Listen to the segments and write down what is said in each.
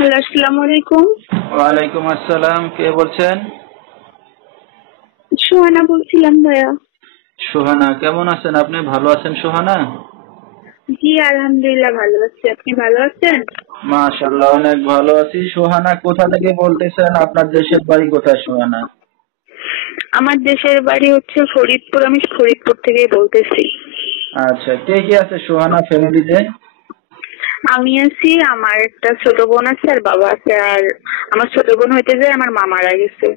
Hello, আসসালামু আলাইকুম। ওয়ালাইকুম আসসালাম। কে বলছেন? সোহানা বলছিলাম ভাইয়া। সোহানা, কেমন আছেন আপনি? ভালো আছেন সোহানা? জি আলহামদুলিল্লাহ ভালো আছি। আপনি ভালো আছেন? মাশাআল্লাহ, অনেক ভালো আছি। সোহানা, কোথা থেকে বলতেছেন? আপনার দেশের বাড়ি কোথায় সোহানা? আমার দেশের বাড়ি হচ্ছে ফরিদপুর। আমি ফরিদপুর থেকেই বলতেছি। আচ্ছা, কে কে আছে সোহানা ফ্যামিলিতে? আমি আছি, আমার একটা ছোট বোন আছে আর বাবা আছে। আর আমার ছোট বোন হইতে যায় আমার মা মারা গেছে।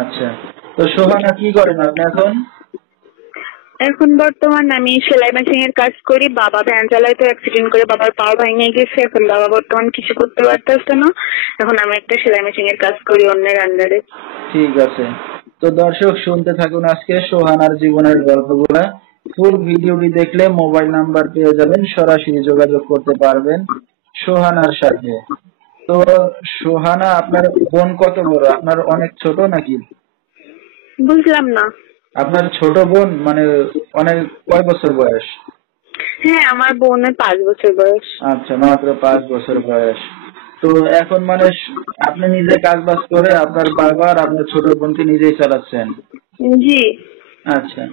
আচ্ছা, তো সোহানা কি করেন আপনি এখন? এখন বর্তমান আমি সেলাই মেশিন এর কাজ করি। বাবা ভ্যান চালায়, তো অ্যাক্সিডেন্ট করে বাবার পা ভেঙে গেছে। এখন বাবা বর্তমান কিছু করতে পারতেছে না। এখন আমি একটা সেলাই মেশিন এর কাজ করি অন্যের আন্ডারে। ঠিক আছে, তো দর্শক শুনতে থাকুন আজকে সোহানার জীবনের গল্পগুলা। ফুল ভিডিওটি দেখলে মোবাইল নাম্বার পেয়ে যাবেন, সরাসরি যোগাযোগ করতে পারবেন সোহানার সাথে। তো সোহানা, আপনার বোন কত বড়? আপনার অনেক ছোট নাকি? বুঝলাম না। আপনার ছোট বোন মানে অনেক কয় বছর বয়স? হ্যাঁ, আমার বোনের 5 বছর বয়স। আচ্ছা, মাত্র 5 বছর বয়স। তো এখন মানে আপনি নিজে কাজ বাজ করে আপনার বাবা আর আপনার ছোট বোনকে নিজেই চালাচ্ছেন? জি। আচ্ছা,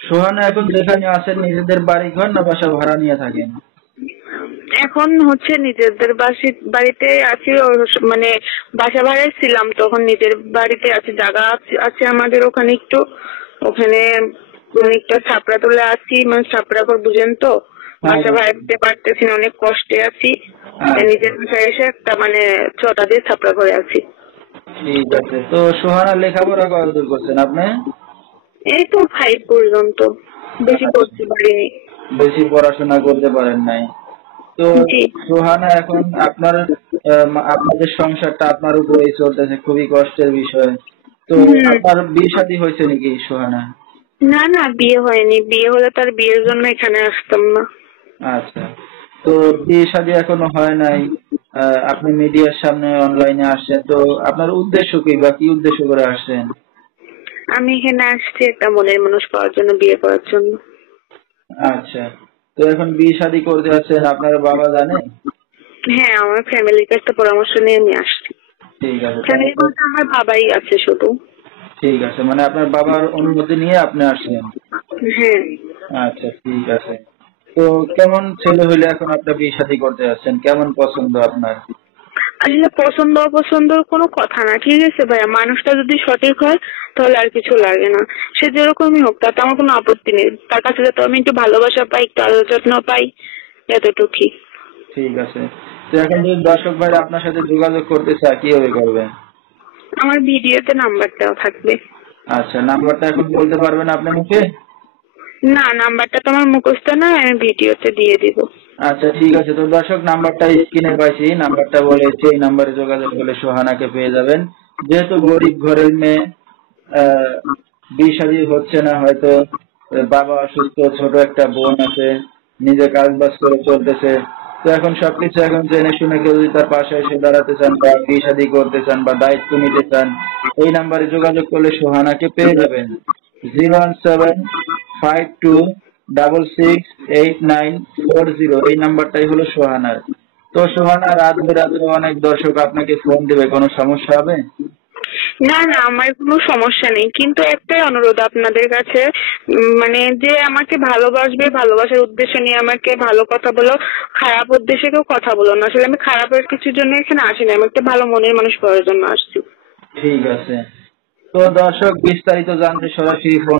সোহানা এখন যেখানে আছেন নিজেদের বাড়ি ঘর না বাসা ভাড়া নিয়ে থাকেন? এখন হচ্ছে নিজেদের বাড়িতে আছি। মানে বাসা ভাড়ায় ছিলাম, তখন নিজের বাড়িতে আছি। জায়গা আছে আমাদের ওখানে একটু। ওখানে অনেকটা ছাপড়া তুলে আছি, মানে ছাপড়া ঘর বুঝেন তো। হ্যাঁ, বাসা ভাড়া দিতে পারতেছি না, অনেক কষ্টে আছি। তাই আচ্ছা, নিজের বাসায় এসে একটা মানে ছটা দিয়ে ছাপড়া ঘরে আছি। ঠিক আছে। তো সোহানা, লেখাপড়া কতদূর করছেন আপনি? এই তো 5 পর্যন্ত, বেশি আচ্ছা, করতে পারিনি। বেশি পড়াশোনা করতে পারেন নাই। তো জি। সোহানা, এখন আপনার আপনাদের সংসারটা আপনার উপরেই চলতেছে, খুবই কষ্টের বিষয়। তো হুম। আপনার বিয়ে শাদী হয়েছে নাকি সোহানা? না না, বিয়ে হয়নি। বিয়ে হলে তার বিয়ের জন্য এখানে আসতাম না। আচ্ছা, তো বিয়ে শাদী এখনো হয় নাই। আপনি মিডিয়ার সামনে অনলাইনে আসছেন, তো আপনার উদ্দেশ্য কি বা কি উদ্দেশ্য করে আসছেন? আমি এখানে আসছি একটা মনের মানুষ পাওয়ার জন্য, বিয়ে করার জন্য। আচ্ছা, তো এখন বিয়ে শাদী করতে যাচ্ছেন, আপনার বাবা জানে? হ্যাঁ, আমার ফ্যামিলির কাছে পরামর্শ নিয়ে আমি আসছি। ঠিক আছে ফ্যামিলি তাহলে। বলতে আমার বাবাই আছে শুধু। ঠিক আছে, মানে আপনার বাবার অনুমতি নিয়ে আপনি আসছেন? হ্যাঁ। আচ্ছা, ঠিক আছে। তো কেমন ছেলে হইলে এখন আপনার বিয়ে শাদী করতে যাচ্ছেন? কেমন পছন্দ আপনার? আসলে পছন্দ অপছন্দর কোনো কথা না, ঠিক আছে ভাইয়া। মানুষটা যদি সঠিক হয় তাহলে আর কিছু লাগে না। সে যেরকমই হোক তাতে আমার কোনো আপত্তি নেই। তার কাছে যাতে আমি একটু ভালোবাসা পাই, একটু আদর যত্ন পাই, এতটুকুই। ঠিক আছে, তো এখন যদি দর্শক ভাই আপনার সাথে যোগাযোগ করতে চায় কিভাবে করবে? আমার ভিডিওতে নাম্বার দেওয়া থাকবে। আচ্ছা, নাম্বারটা এখন বলতে পারবেন আপনি মুখে? না, নাম্বারটা তোমার মুখস্থ না, আমি ভিডিওতে দিয়ে দিব। আচ্ছা, ঠিক আছে। তো দর্শক, নাম্বারটা স্ক্রিনে পাইছি, নাম্বারটা বলেছি, এই নাম্বারে যোগাযোগ করলে সোহানাকে পেয়ে যাবেন। যেহেতু গরিব ঘরের মেয়ে, আহ বিয়ে শাদী হচ্ছে না হয়তো, বাবা অসুস্থ, ছোট একটা বোন আছে, নিজে কাজ বাজ করে চলতেছে। তো এখন সবকিছু এখন জেনে শুনে কেউ যদি তার পাশে এসে দাঁড়াতে চান বা বিয়ে শাদী করতে চান বা দায়িত্ব নিতে চান, এই নাম্বারে যোগাযোগ করলে সোহানাকে পেয়ে যাবেন। 01752668940, এই নাম্বারটাই হলো সোহানার। তো সোহানা, রাত বেরাতে অনেক দর্শক আপনাকে ফোন দেবে, কোনো সমস্যা হবে? না না, আমার কোনো সমস্যা নেই, কিন্তু একটাই অনুরোধ আপনাদের কাছে। মানে যে আমাকে ভালোবাসবে, ভালোবাসার উদ্দেশ্য নিয়ে আমাকে ভালো কথা বলো। খারাপ উদ্দেশ্যে কেউ কথা বলো না। আসলে আমি খারাপের কিছুর জন্য এখানে আসিনি, আমি একটা ভালো মনের মানুষ পাওয়ার জন্য আসছি। ঠিক আছে, তো দর্শক বিস্তারিত জানতে সরাসরি ফোন